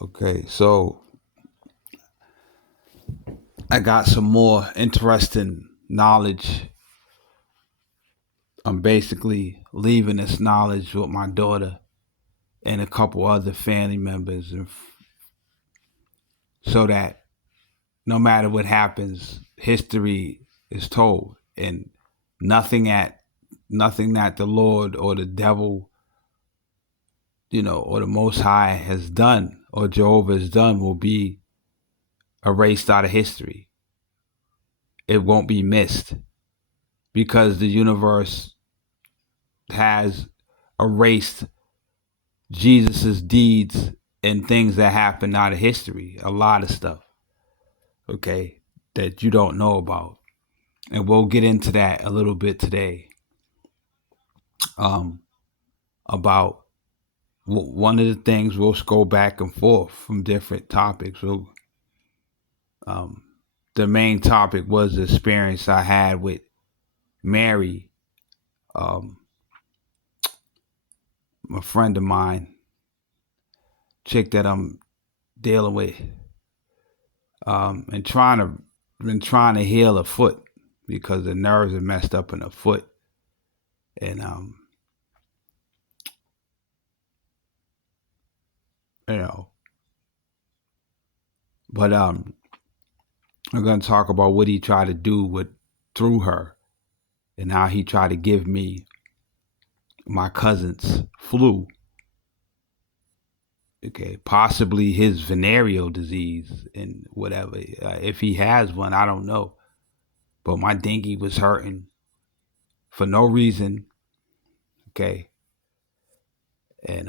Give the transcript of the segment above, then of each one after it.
Okay, so I got some more interesting knowledge. I'm basically leaving this knowledge with my daughter and a couple other family members, and so that no matter what happens, history is told, and nothing at nothing that the Lord or the devil, or the Most High has done or Jehovah has done will be erased out of history. It won't be missed because the universe has erased Jesus's deeds and things that happened out of history. A lot of stuff, okay, that you don't know about, and we'll get into that a little bit today. Um, about one of the things we'll go back and forth from different topics. Um, the main topic was the experience I had with Mary, um, a friend of mine, chick that I'm dealing with, and trying to heal her foot because the nerves are messed up in her foot, and you know, but I'm gonna talk about what he tried to do with through her, and how he tried to give me my cousin's flu. Okay, possibly his venereal disease and whatever. If he has one, I don't know. But my dinky was hurting for no reason. Okay, and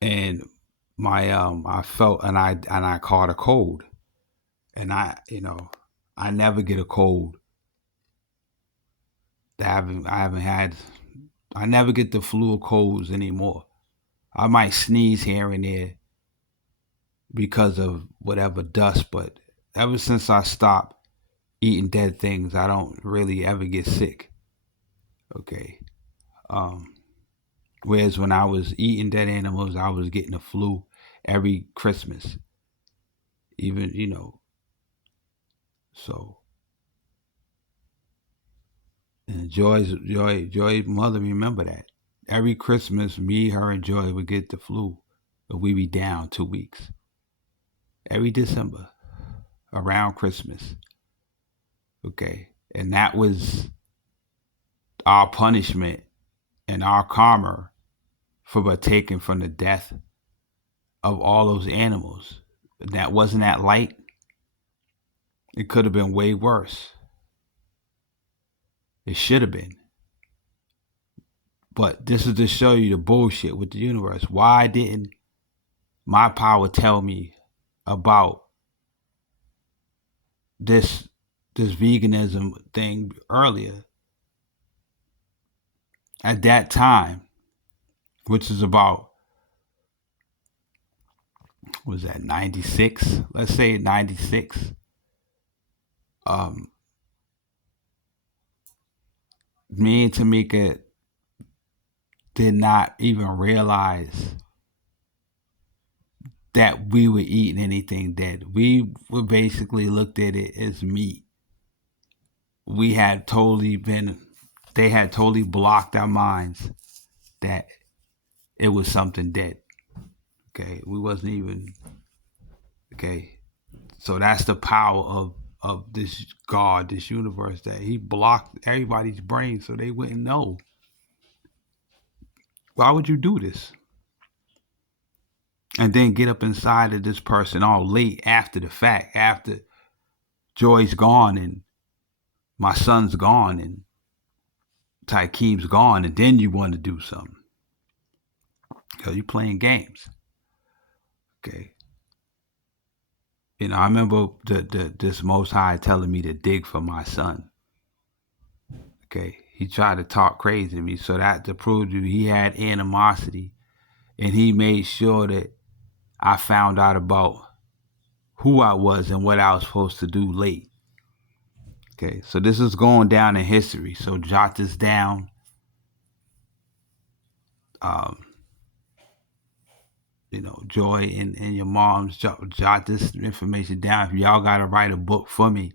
and my I felt and I caught a cold, and I never get a cold. I haven't had. I never get the flu or colds anymore. I might sneeze here and there because of whatever dust, but ever since I stopped eating dead things, I don't really ever get sick. Okay. Um, Whereas when I was eating dead animals, I was getting the flu every Christmas. Even, so and Joy's mother remember that. Every Christmas, me, her, and Joy would get the flu, but we be down 2 weeks. Every December, around Christmas. Okay. And that was our punishment and our karma for partaking from the death of all those animals. That wasn't that light. It could have been way worse. It should have been. But this is to show you the bullshit with the universe. Why didn't my power tell me about this this veganism thing earlier? At that time, which is about, was that 96? Let's say 96. Um, Me and Tamika did not even realize that we were eating anything dead. We were basically looked at it as meat. We had totally been, they had totally blocked our minds that it was something dead. Okay, we wasn't even, okay. So that's the power of this God, this universe, that he blocked everybody's brain so they wouldn't know. Why would you do this? And then get up inside of this person all late after the fact, after Joy's gone and my son's gone and Tykeem's gone, and then you want to do something because you're playing games. Okay. I remember this Most High telling me to dig for my son. Okay. He tried to talk crazy to me, so that to prove you he had animosity, and he made sure that I found out about who I was and what I was supposed to do late. Okay, so this is going down in history. So jot this down. Um, Joy and your moms, jot this information down. If y'all got to write a book for me,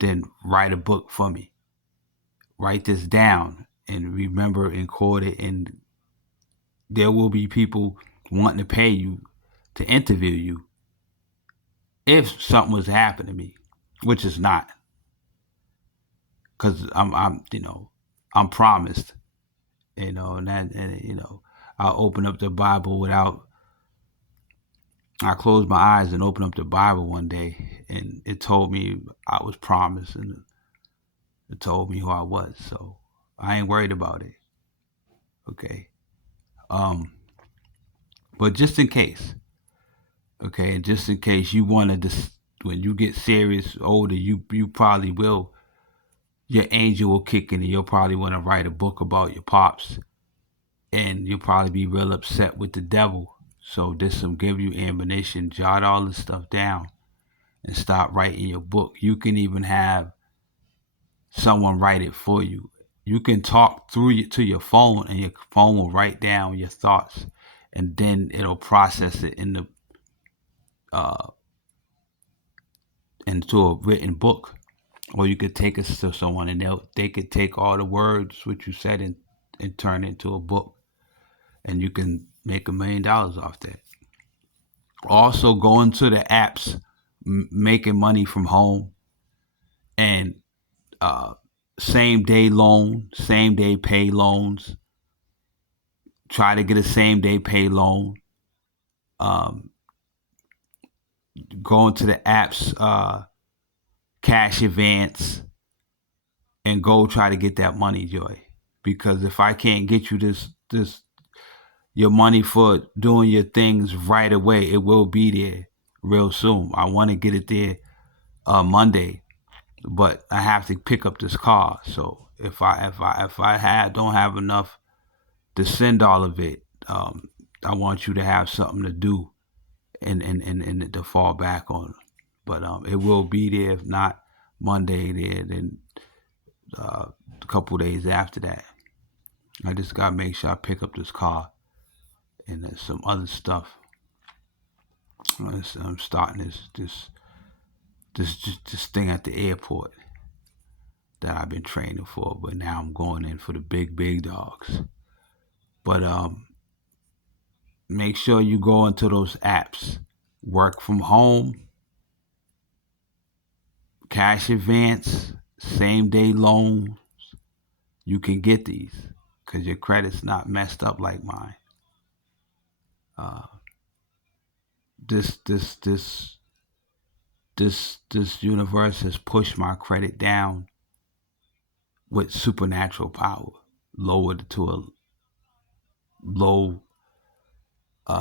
then write a book for me. Write this down and remember and quote it. And there will be people wanting to pay you to interview you if something was to happen to me, which is not, because I'm promised, and I open up the Bible I closed my eyes and opened up the Bible one day, and it told me I was promised, and it told me who I was. So I ain't worried about it. Okay. But just in case, okay, just in case you want to, when you get serious, older, you probably will. Your angel will kick in, and you'll probably want to write a book about your pops, and you'll probably be real upset with the devil. So this will give you ammunition. Jot all this stuff down and start writing your book. You can even have someone write it for you. You can talk to your phone, and your phone will write down your thoughts, and then it'll process it into a written book. Or you could take it to someone, and they could take all the words which you said and turn it into a book, and you can make $1 million off that. Also, going to the apps, making money from home, and same day loan, same day pay loans. Try to get a same day pay loan. Going to the apps, cash advance, and go try to get that money, Joy. Because if I can't get you this your money for doing your things right away, it will be there real soon. I want to get it there Monday, but I have to pick up this car. So if I don't have enough to send all of it, I want you to have something to do and to fall back on. But it will be there. If not Monday, then a couple days after that. I just gotta make sure I pick up this car and there's some other stuff. I'm starting this thing at the airport that I've been training for, but now I'm going in for the big dogs. But make sure you go into those apps. Work from home, cash advance, same day loans. You can get these because your credit's not messed up like mine. This universe has pushed my credit down with supernatural power, lowered to a low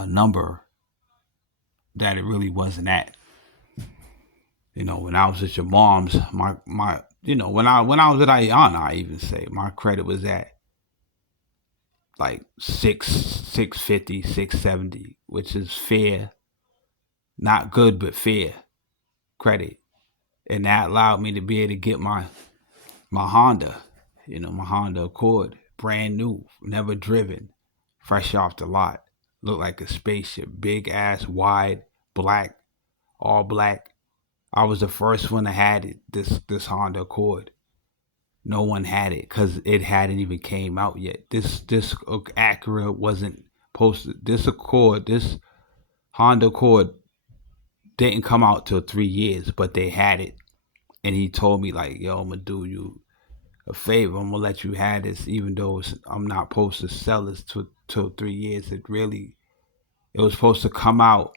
number that it really wasn't at. When I was at your mom's, my when I was at Ayana, I even say my credit was at like 650, 670, which is fair, not good, but fair credit. And that allowed me to be able to get my Honda, my Honda Accord, brand new, never driven, fresh off the lot. Looked like a spaceship, big ass, wide, black, all black. I was the first one that had it, this Honda Accord. No one had it because it hadn't even came out yet. This Acura wasn't posted. This Honda Accord didn't come out till 3 years, but they had it. And he told me like, yo, I'm gonna do you a favor. I'm gonna let you have this, even though I'm not supposed to sell this till 3 years. It was supposed to come out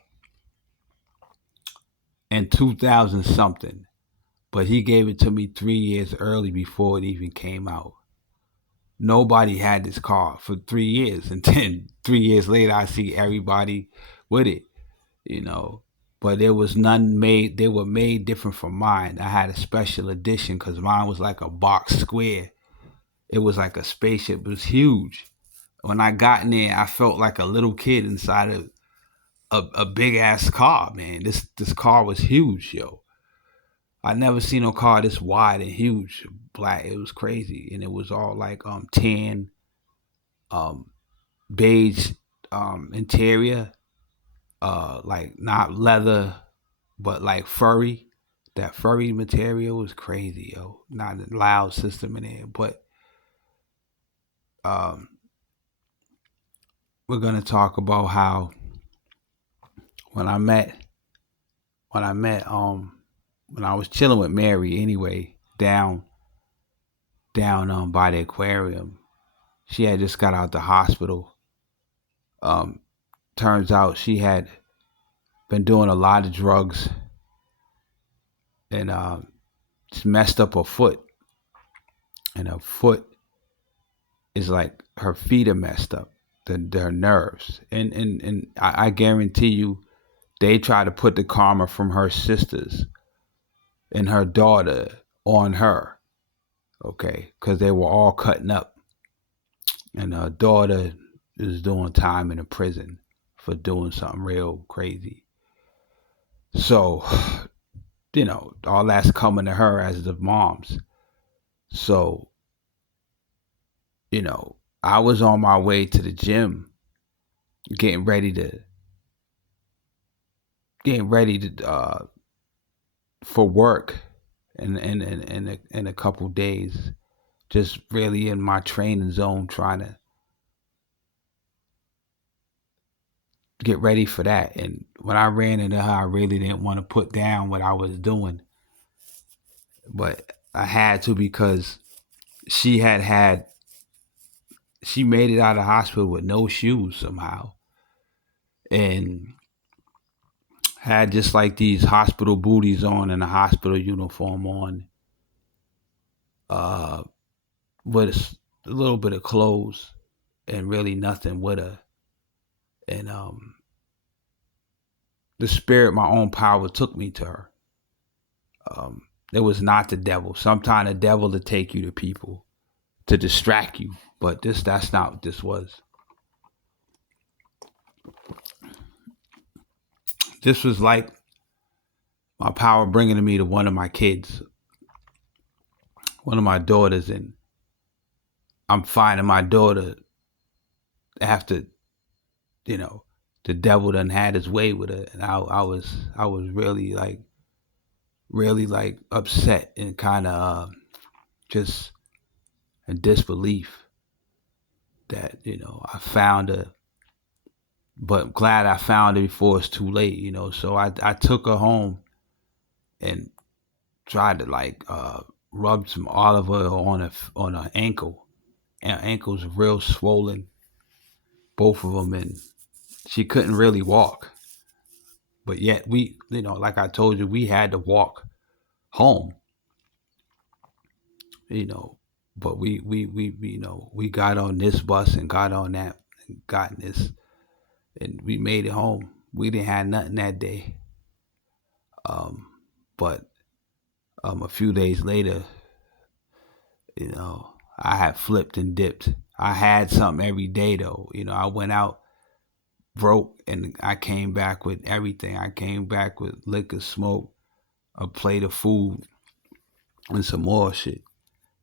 in 2000 something, but he gave it to me 3 years early before it even came out. Nobody had this car for 3 years, and then 3 years later, I see everybody with it, But there was none made. They were made different from mine. I had a special edition because mine was like a box square. It was like a spaceship. It was huge. When I got in there, I felt like a little kid inside of a big ass car, man. This car was huge, yo. I never seen a car this wide and huge, black. It was crazy, and it was all like tan, beige interior. like not leather, but like furry. That furry material was crazy, yo. Not a loud system in there, but um, we're gonna talk about how when I met when I met when I was chilling with Mary anyway down by the aquarium. She had just got out the hospital. Um, Turns out she had been doing a lot of drugs and just messed up her foot. And her foot is like her feet are messed up, their nerves. And I guarantee you, they try to put the karma from her sisters and her daughter on her, okay? Because they were all cutting up. And her daughter is doing time in a prison for doing something real crazy. So, all that's coming to her as the moms. So, I was on my way to the gym, getting ready to for work in a couple days, just really in my training zone, trying to get ready for that. And when I ran into her, I really didn't want to put down what I was doing, but I had to because she she made it out of the hospital with no shoes somehow, and had just like these hospital booties on and a hospital uniform on, uh, with a little bit of clothes and really nothing with her. And the spirit, my own power, took me to her. It was not the devil. Sometimes the devil to take you to people to distract you, but that's not what this was. This was like my power bringing me to one of my kids, one of my daughters, and I'm finding my daughter after, the devil done had his way with her, and I was really like upset and kind of just in disbelief that I found her, but glad I found her before it's too late. So I took her home and tried to like rub some olive oil on her ankle, and ankles real swollen, both of them, and she couldn't really walk. But yet we, like I told you, we had to walk home, you know. But we got on this bus and got on that and got in this, and we made it home. We didn't have nothing that day. Um, but a few days later, I had flipped and dipped. I had something every day though. I went out broke and I came back with everything. I came back with liquor, smoke, a plate of food, and some more shit.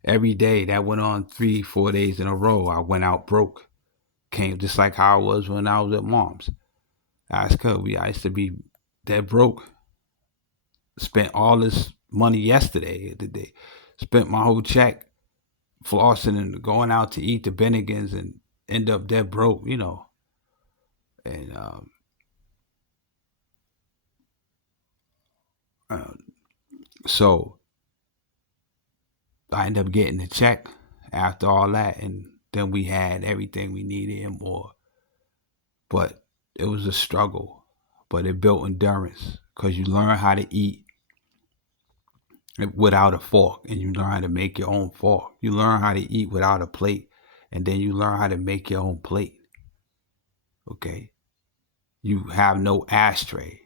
Every day that went on 3, 4 days in a row. I went out broke. Came just like how I was when I was at mom's. Ask her. I used to be dead broke. Spent all this money yesterday. Today, spent my whole check flossing and going out to eat the Bennigans and end up dead broke. And uh, so I ended up getting the check after all that, and then we had everything we needed and more. But it was a struggle, but it built endurance because you learn how to eat without a fork, and you learn how to make your own fork. You learn how to eat without a plate, and then you learn how to make your own plate. Okay, you have no ashtray.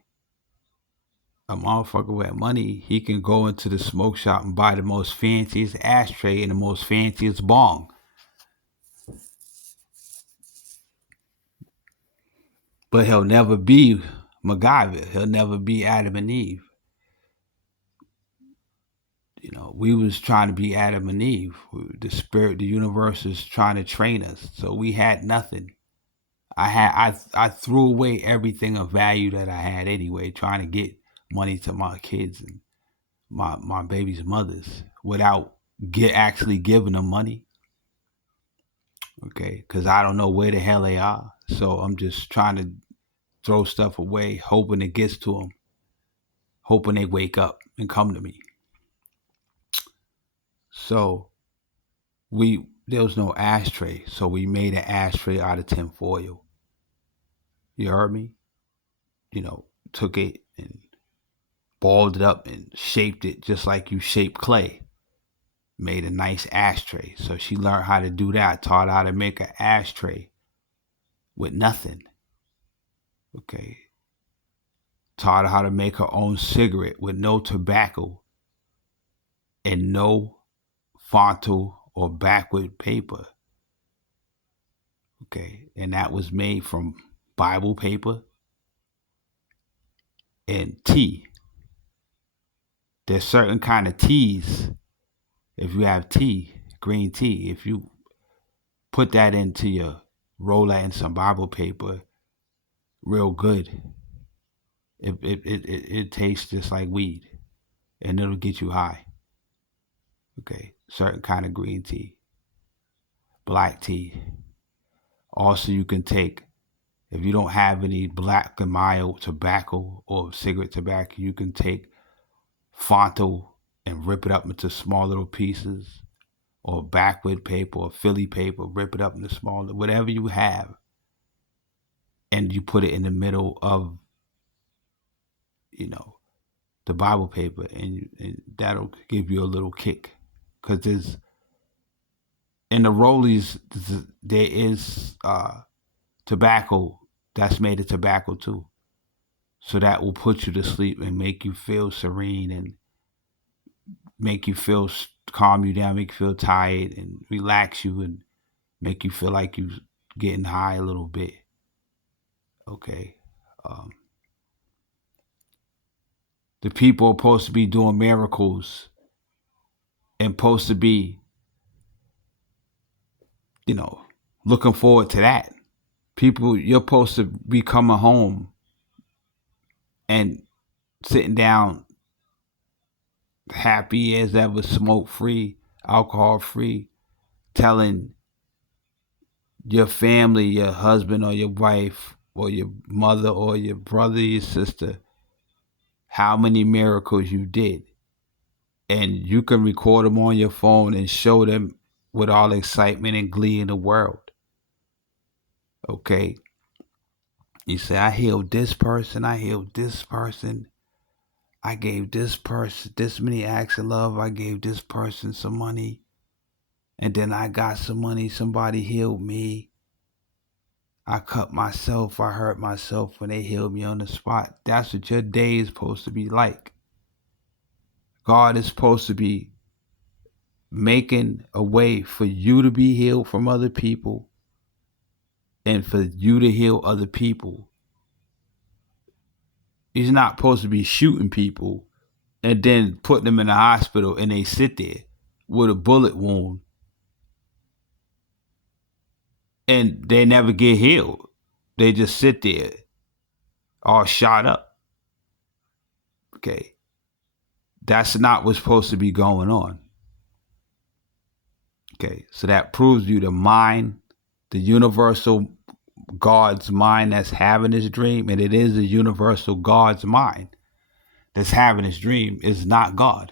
A motherfucker with money, he can go into the smoke shop and buy the most fanciest ashtray and the most fanciest bong. But he'll never be MacGyver. He'll never be Adam and Eve. We was trying to be Adam and Eve. The spirit, the universe is trying to train us. So we had nothing. I threw away everything of value that I had anyway, trying to get money to my kids and my baby's mothers without actually giving them money. Okay, because I don't know where the hell they are, so I'm just trying to throw stuff away, hoping it gets to them, hoping they wake up and come to me. So there was no ashtray, so we made an ashtray out of tin foil. You heard me? Took it and balled it up and shaped it just like you shape clay. Made a nice ashtray. So she learned how to do that. Taught how to make an ashtray with nothing. Okay. Taught her how to make her own cigarette with no tobacco and no fontal or backward paper. Okay. And that was made from Bible paper and tea. There's certain kind of teas. If you have tea, green tea, if you put that into your, roll that in some Bible paper, real good. It tastes just like weed, and it'll get you high. Okay, certain kind of green tea, black tea. Also, you can take, if you don't have any black and mild tobacco or cigarette tobacco, you can take fontal and rip it up into small little pieces, or backward paper or Philly paper, rip it up into small, whatever you have, and you put it in the middle of, the Bible paper, and that'll give you a little kick. Because there's, in the rollies, there is tobacco that's made of tobacco too. So that will put you to sleep and make you feel serene and make you feel, calm you down, make you feel tired and relax you and make you feel like you getting high a little bit. Okay. The people are supposed to be doing miracles and supposed to be, looking forward to that. People, you're supposed to be coming home and sitting down happy as ever, smoke free, alcohol free, telling your family, your husband or your wife or your mother or your brother, your sister, how many miracles you did. And you can record them on your phone and show them with all the excitement and glee in the world. Okay? You say, I healed this person, I healed this person, I gave this person this many acts of love, I gave this person some money, and then I got some money, somebody healed me. I cut myself, I hurt myself when they healed me on the spot. That's what your day is supposed to be like. God is supposed to be making a way for you to be healed from other people and for you to heal other people. He's not supposed to be shooting people and then putting them in the hospital and they sit there with a bullet wound and they never get healed. They just sit there all shot up. Okay. That's not what's supposed to be going on. Okay. So that proves you the mind, the universal God's mind that's having this dream, and it is a universal God's mind that's having this dream, is not God.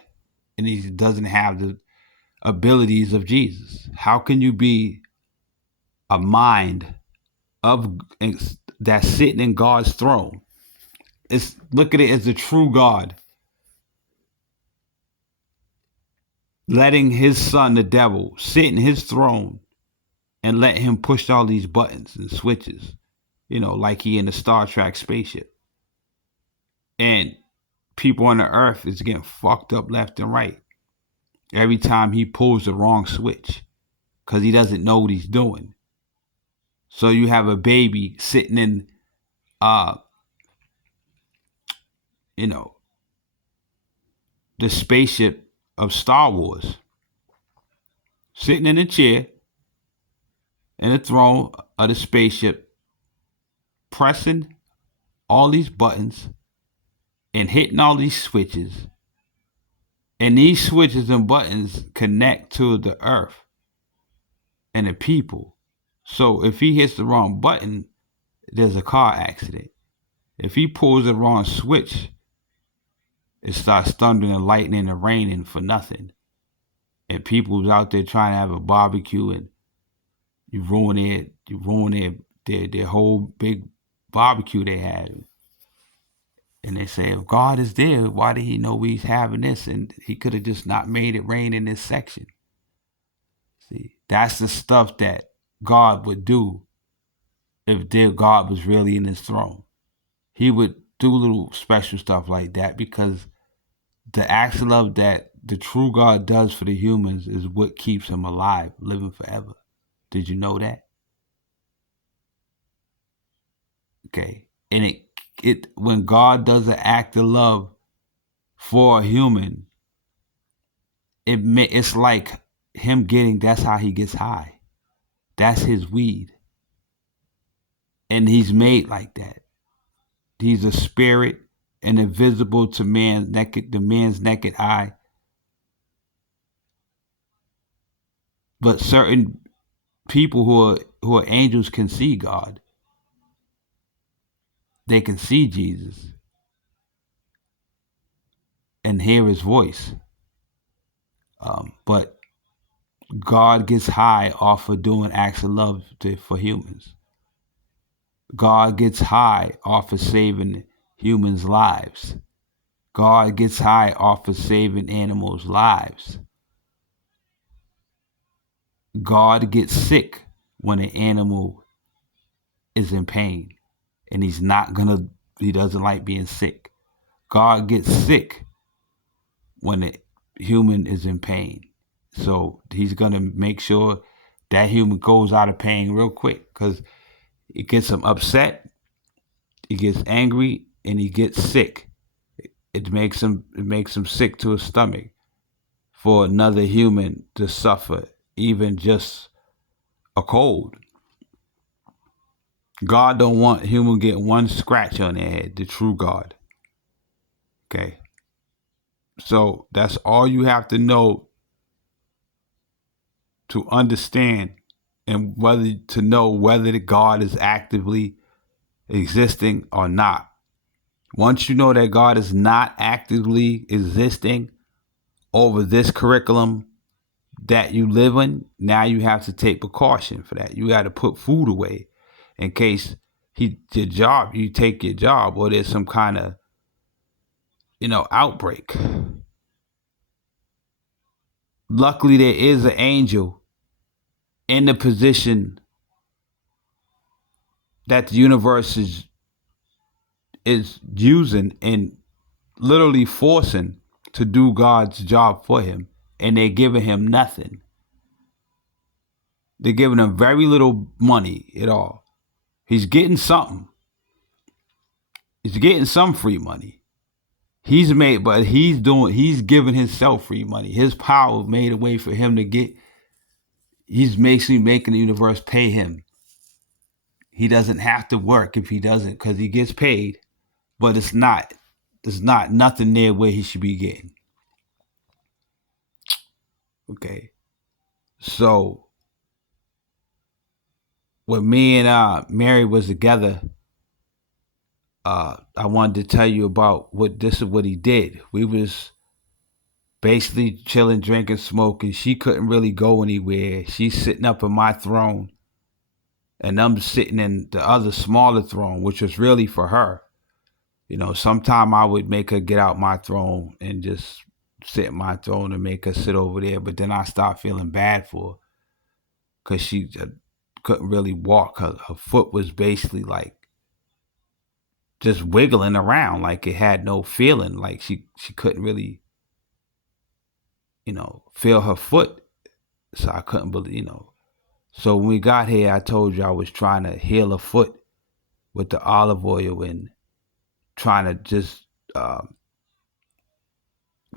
And he doesn't have the abilities of Jesus. How can you be a mind of that's sitting in God's throne? Look at it as the true God, letting his son, the devil, sit in his throne and let him push all these buttons and switches, like he in a Star Trek spaceship. And people on the earth is getting fucked up left and right every time he pulls the wrong switch because he doesn't know what he's doing. So you have a baby sitting in, the spaceship of Star Wars, sitting in a chair in the throne of the spaceship pressing all these buttons and hitting all these switches. And these switches and buttons connect to the earth and the people. So if he hits the wrong button, there's a car accident. If he pulls the wrong switch, it starts thundering and lightning and raining for nothing. And people's out there trying to have a barbecue, and you ruin their whole big barbecue they had. And they say, if God is there, why did he know we having this? And he could have just not made it rain in this section. See, that's the stuff that God would do if their God was really in his throne. He would do little special stuff like that, because the acts of love that the true God does for the humans is what keeps him alive, living forever. Did you know that? Okay. And it when God does an act of love for a human, it's like him getting, that's how he gets high. That's his weed. And he's made like that. He's a spirit and invisible to man's naked eye. But certain people who are angels can see God. They can see Jesus and hear his voice. But God gets high off of doing acts of love for humans. God gets high off of saving humans' lives. God gets high off of saving animals' lives. God gets sick when an animal is in pain, and he doesn't like being sick. God gets sick when a human is in pain. So he's going to make sure that human goes out of pain real quick, because it gets him upset, he gets angry, and he gets sick. It makes him sick to his stomach for another human to suffer even just a cold. God don't want human get one scratch on their head, the true God. Okay. So that's all you have to know to understand, and whether the God is actively existing or not. Once you know that God is not actively existing over this curriculum that you live in, now you have to take precaution for that. You got to put food away in case you take your job, or there's some kind of, outbreak. Luckily, there is an angel in the position that the universe is using and literally forcing to do God's job for him, and they're giving him nothing. They're giving him very little money at all. He's getting something. He's getting some free money. He's giving himself free money. His power made a way for him to get. He's basically making the universe pay him. He doesn't have to work if he doesn't, because he gets paid, but there's not nothing there where he should be getting. Okay. So when me and Mary was together, I wanted to tell you about what he did. We was basically chilling, drinking, smoking. She couldn't really go anywhere. She's sitting up in my throne, and I'm sitting in the other smaller throne, which was really for her. Sometime I would make her get out my throne and just sit in my throne and make her sit over there. But then I start feeling bad for her, because she couldn't really walk. Her foot was basically like just wiggling around, like it had no feeling, like she couldn't really, feel her foot. So I couldn't believe, So when we got here, I told you I was trying to heal her foot with the olive oil and trying to just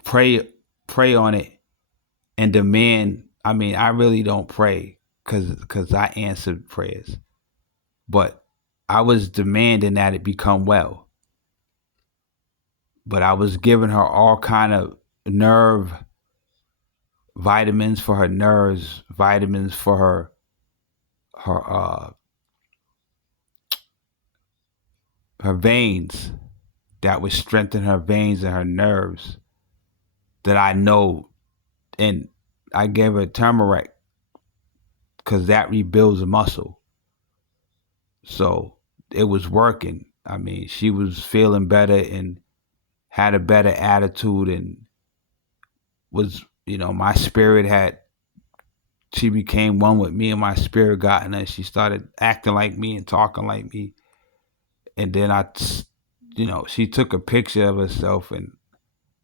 pray on it and demand. I mean, I really don't pray because I answered prayers, but I was demanding that it become well, but I was giving her all kind of nerve vitamins for her nerves, vitamins for her her veins that would strengthen her veins and her nerves that I know. And I gave her turmeric because that rebuilds a muscle. So it was working. I mean, she was feeling better and had a better attitude and was, my spirit she became one with me and my spirit got in her. She started acting like me and talking like me. And then she took a picture of herself and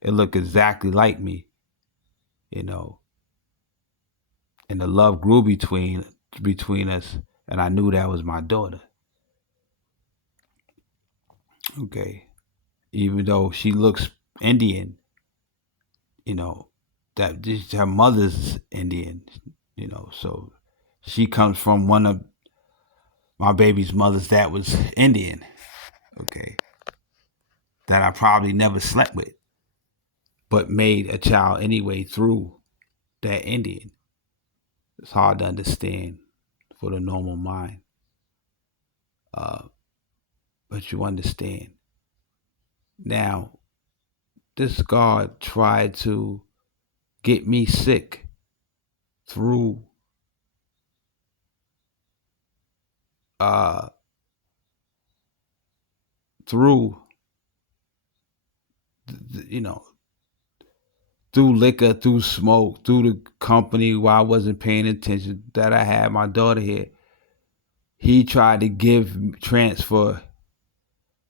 it looked exactly like me, you know, and the love grew between us, and I knew that was my daughter. Okay, even though she looks Indian, you know, that just her mother's Indian, so she comes from one of my baby's mothers that was Indian. Okay, that I probably never slept with, but made a child anyway through that Indian. It's hard to understand for the normal mind, but you understand. Now, this God tried to get me sick through uh through you know through liquor, through smoke, through the company while I wasn't paying attention that I had my daughter here. He tried to transfer.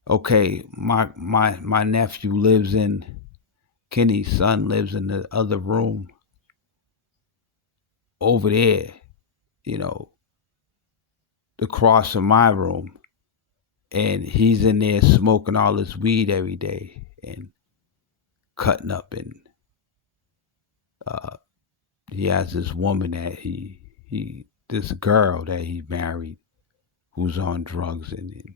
Okay, my nephew lives in Kenny's son lives in the other room over there, you know, across from my room, and he's in there smoking all this weed every day and cutting up, and uh, he has this woman that this girl that he married who's on drugs, and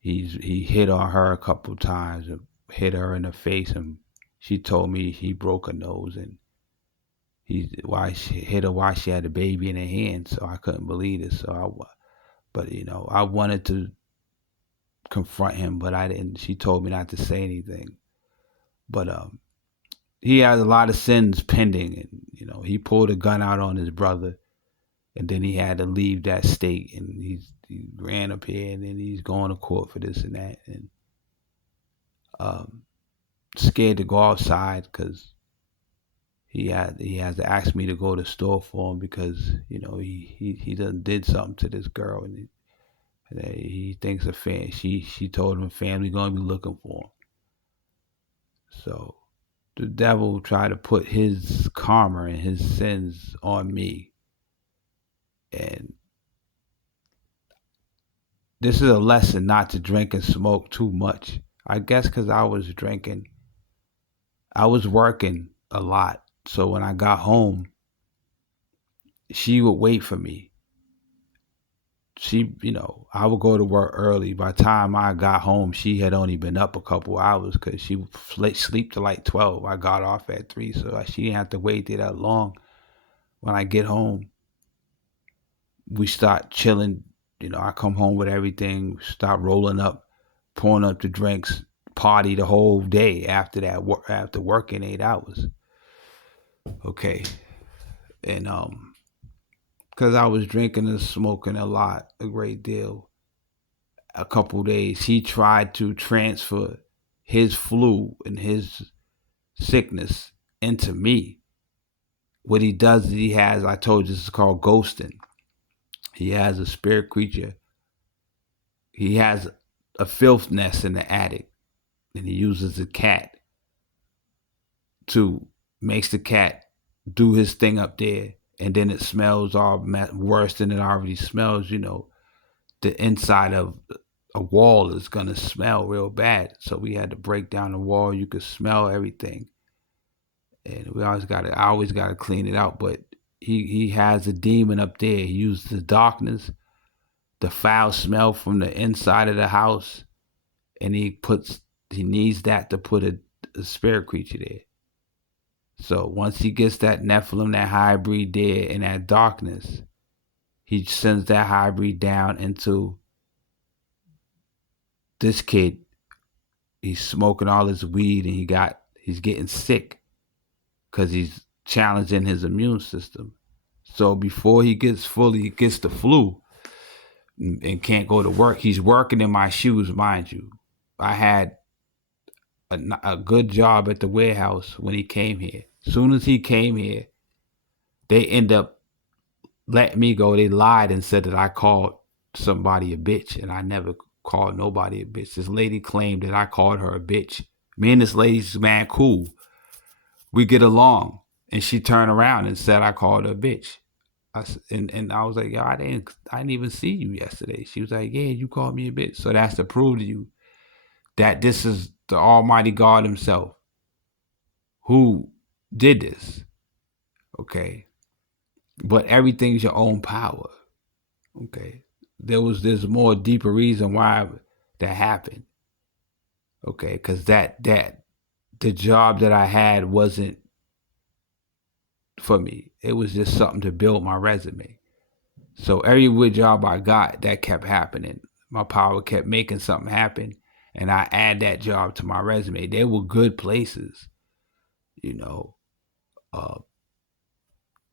he hit on her a couple times and hit her in the face, and she told me he broke her nose, and why she hit her while she had a baby in her hand. So I couldn't believe it. But I wanted to confront him, but I didn't. She told me not to say anything. But he has a lot of sins pending, and he pulled a gun out on his brother, and then he had to leave that state, and he ran up here, and then he's going to court for this and that, and um, scared to go outside because he has to ask me to go to the store for him because he done did something to this girl, and he thinks she told him a family gonna be looking for him. So the devil tried to put his karma and his sins on me, and this is a lesson not to drink and smoke too much. I guess because I was drinking, I was working a lot, so when I got home, she would wait for me. I would go to work early. By the time I got home, she had only been up a couple hours because she would sleep till like 12. I got off at 3, so she didn't have to wait there that long. When I get home, we start chilling. I come home with everything, start rolling up, pouring up the drinks, party the whole day after that, after working 8 hours. Okay. And because I was drinking and smoking a great deal, a couple days, he tried to transfer his flu and his sickness into me. What he does is I told you, this is called ghosting. He has a spirit creature. He has a filth nest in the attic, and he uses a cat to makes the cat do his thing up there, and then it smells all worse than it already smells. The inside of a wall is gonna smell real bad. So we had to break down the wall. You could smell everything, and I always gotta clean it out. But he has a demon up there. He uses the darkness the foul smell from the inside of the house, and he needs that to put a spirit creature there. So once he gets that Nephilim, that hybrid there in that darkness, he sends that hybrid down into this kid. He's smoking all his weed and he's getting sick because he's challenging his immune system. So before he gets the flu and can't go to work, he's working in my shoes, mind you. I had a good job at the warehouse when he came here. As soon as he came here, they end up letting me go. They lied and said that I called somebody a bitch, and I never called nobody a bitch. This lady claimed that I called her a bitch. Me and this lady's man cool. We get along, and she turned around and said I called her a bitch. And I was like, yo, I didn't even see you yesterday. She was like, yeah, you called me a bitch. So that's to prove to you that this is the Almighty God himself who did this. Okay. But everything's your own power. Okay. There's more deeper reason why that happened. Okay. Because the job that I had wasn't for me. It was just something to build my resume. So every job I got, that kept happening. My power kept making something happen, and I add that job to my resume. They were good places, you know.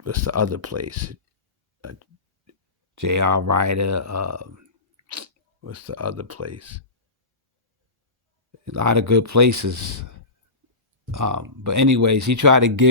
What's the other place? J.R. Ryder. What's the other place? A lot of good places. But anyways, he tried to give